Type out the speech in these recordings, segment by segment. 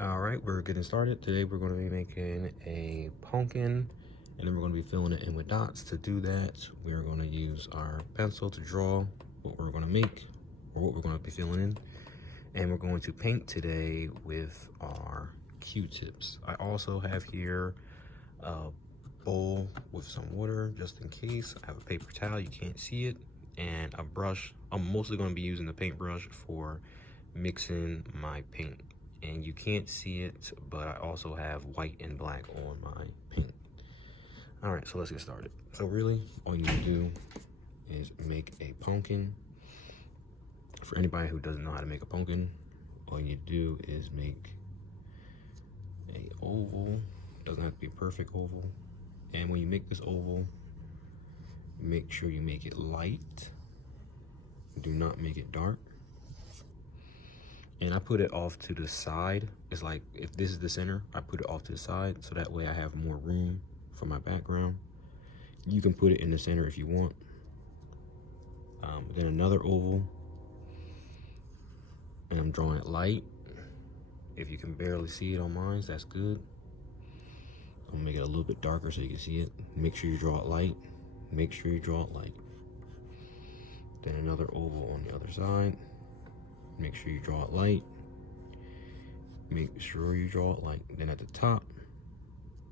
All right, we're getting started. Today we're going to be making a pumpkin, and then we're going to be filling it in with dots. To do that, we're going to use our pencil to draw what we're going to make, or what we're going to be filling in. And we're going to paint today with our Q-tips. I also have here a bowl with some water, just in case. I have a paper towel, you can't see it, and a brush. I'm mostly going to be using the paintbrush for mixing my paint. And you can't see it, but I also have white and black on my paint. All right, so let's get started. So really, all you need to do is make a pumpkin. For anybody who doesn't know how to make a pumpkin, all you do is make a oval. Doesn't have to be a perfect oval. And when you make this oval, make sure you make it light. Do not make it dark. And I put it off to the side. It's like, if this is the center, I put it off to the side, so that way I have more room for my background. You can put it in the center if you want. Then another oval, and I'm drawing it light. If you can barely see it on mine, that's good. I'm gonna make it a little bit darker so you can see it. Make sure you draw it light. Make sure you draw it light. Then another oval on the other side. Make sure you draw it light. Make sure you draw it light. Then at the top,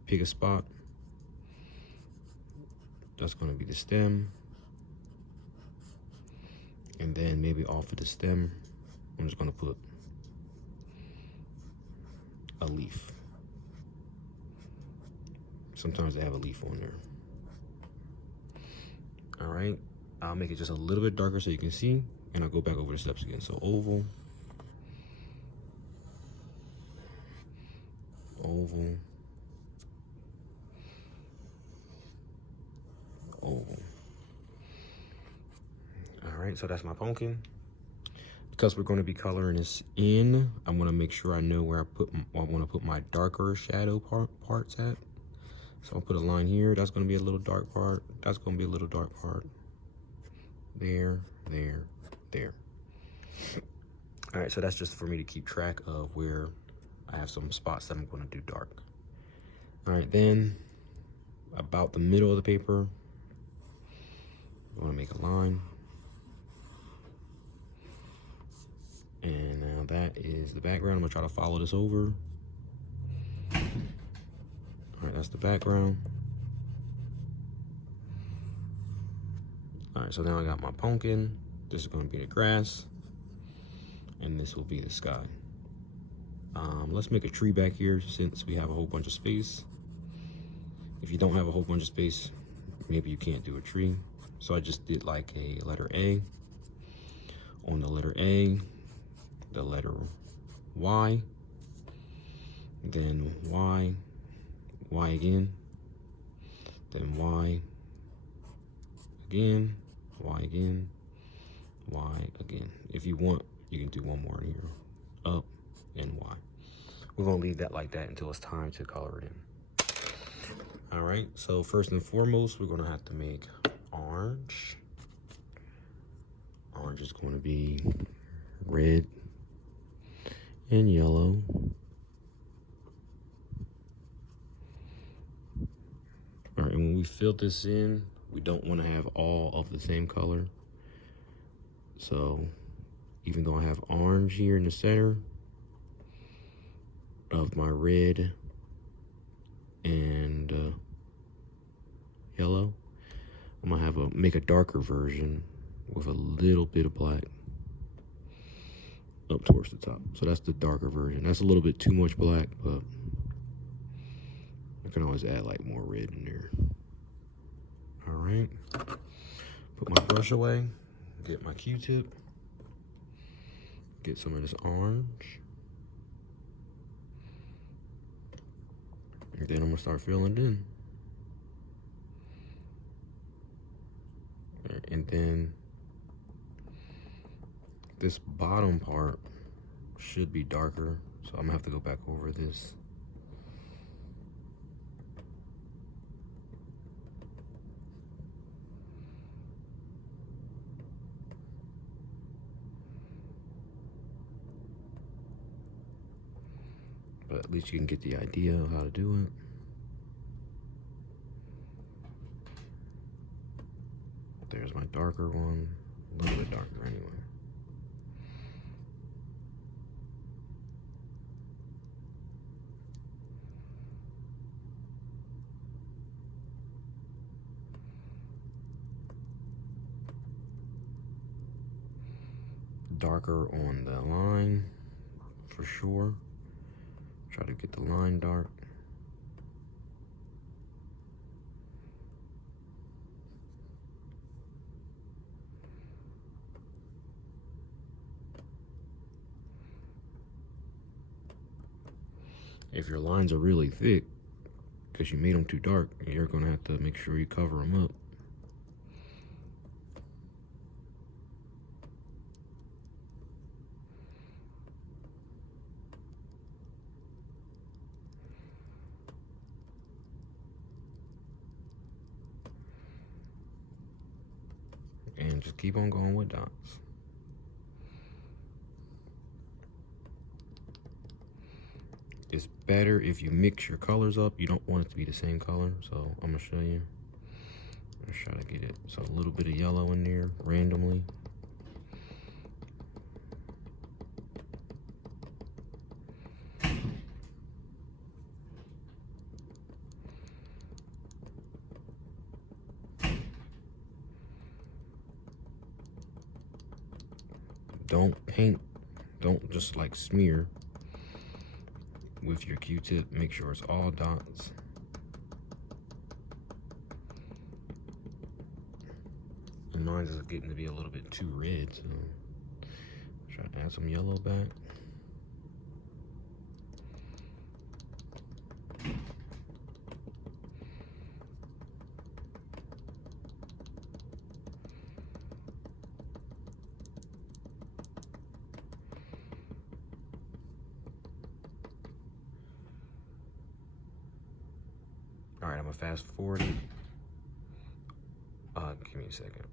pick a spot. That's gonna be the stem. And then maybe off of the stem, I'm just gonna put a leaf. Sometimes they have a leaf on there. All right, I'll make it just a little bit darker so you can see, and I'll go back over the steps again. So oval, oval, oval. All right, so that's my pumpkin. Because we're going to be coloring this in, I'm going to make sure I know where I want to put my darker shadow parts at. So I'll put a line here. That's going to be a little dark part. That's going to be a little dark part. There, there, there. All right, so that's just for me to keep track of where I have some spots that I'm going to do dark. All right, then about the middle of the paper, I want to make a line. And now that is the background. I'm gonna try to follow this over. All right, that's the background. All right, so now I got my pumpkin. This is gonna be the grass. And this will be the sky. Let's make a tree back here since we have a whole bunch of space. If you don't have a whole bunch of space, maybe you can't do a tree. So I just did like a letter A. On the letter A, the letter Y, then Y, Y again, then Y again, Y again, Y again. If you want, you can do one more here, up and Y. We're gonna leave that like that until it's time to color it in. All right, so first and foremost, we're gonna have to make orange. Orange is gonna be red and yellow. All right, and when we fill this in, we don't want to have all of the same color. So even though I have orange here in the center of my red and yellow, I'm gonna make a darker version with a little bit of black up towards the top. So that's the darker version. That's a little bit too much black, but I can always add like more red in there. All right, put my brush away, get my Q-tip, get some of this orange, and then I'm gonna start filling it in. All right, and then this bottom part should be darker, so I'm gonna have to go back over this. but at least you can get the idea of how to do it. There's my darker one, a little bit darker anyway. Darker on the line for sure. Try to get the line dark. If your lines are really thick, because you made them too dark, you're going to have to make sure you cover them up. And just keep on going with dots. It's better if you mix your colors up. You don't want it to be the same color, so I'm gonna show you. Let's try to get it so a little bit of yellow in there randomly. Don't paint, don't just like smear with your Q-tip. Make sure it's all dots. And mine is getting to be a little bit too red, so try to add some yellow back. All right, I'm gonna fast forward it. Give me a second.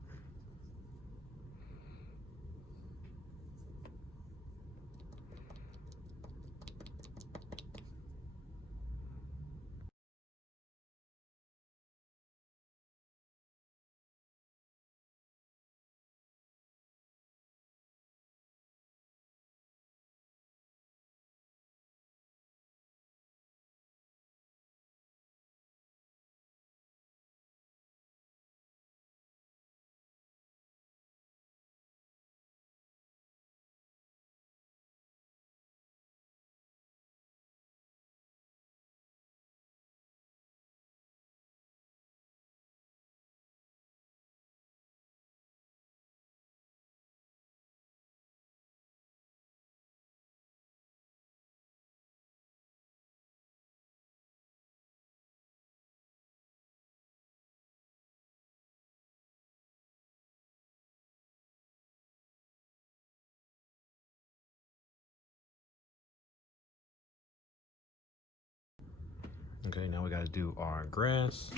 Okay, now we gotta do our grass.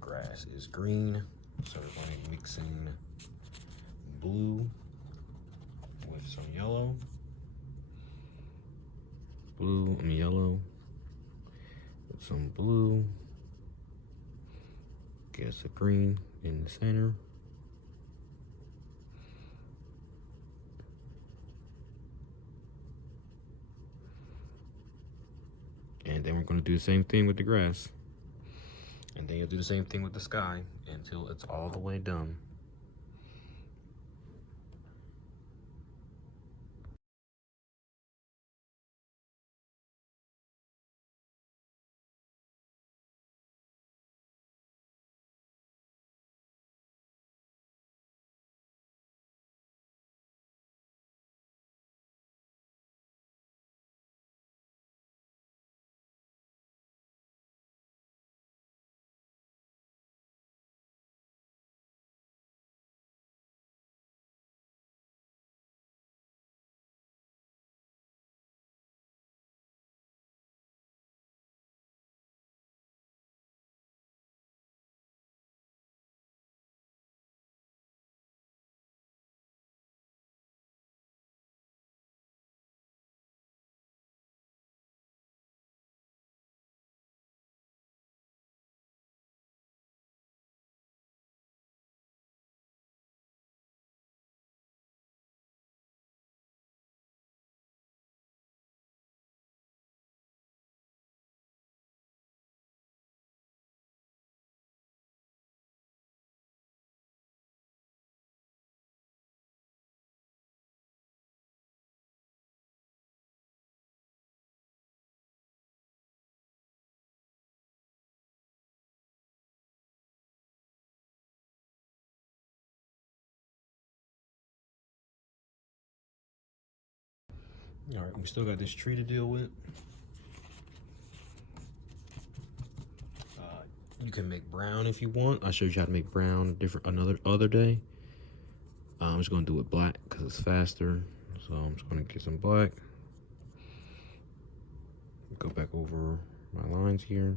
Grass is green, so we're going to be mixing blue with some yellow. Blue and yellow with some blue. Guess a green in the center. And then we're going to do the same thing with the grass. And then you'll do the same thing with the sky until it's all the way done. All right, we still got this tree to deal with. You can make brown if you want. I showed you how to make brown another day. I'm just gonna do it black because it's faster. So I'm just gonna get some black. Go back over my lines here.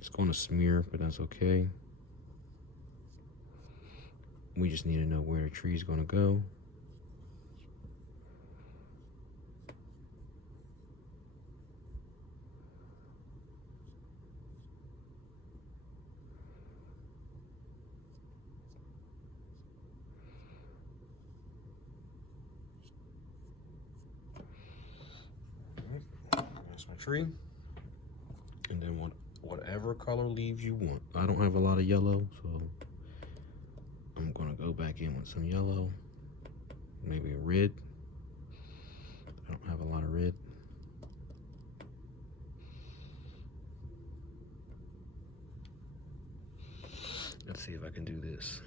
It's gonna smear, but that's okay. We just need to know where the tree is gonna go. That's my tree. And then whatever color leaves you want. I don't have a lot of yellow, so I'm gonna go back in with some yellow. Maybe a red. I don't have a lot of red. Let's see if I can do this.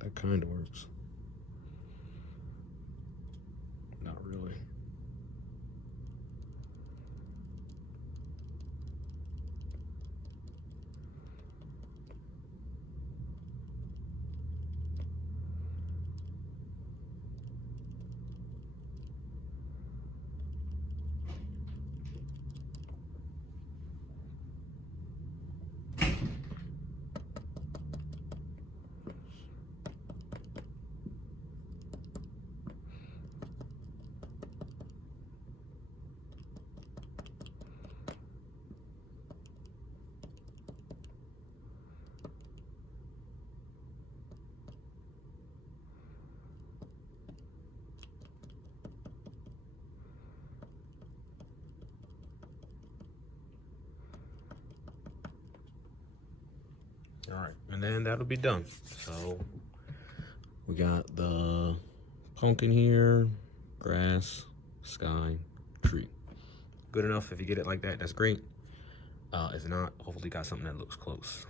That kind of works. Not really. All right, and then that'll be done. So we got the pumpkin here, grass, sky, tree. Good enough. If you get it like that, that's great. If not, hopefully got something that looks close.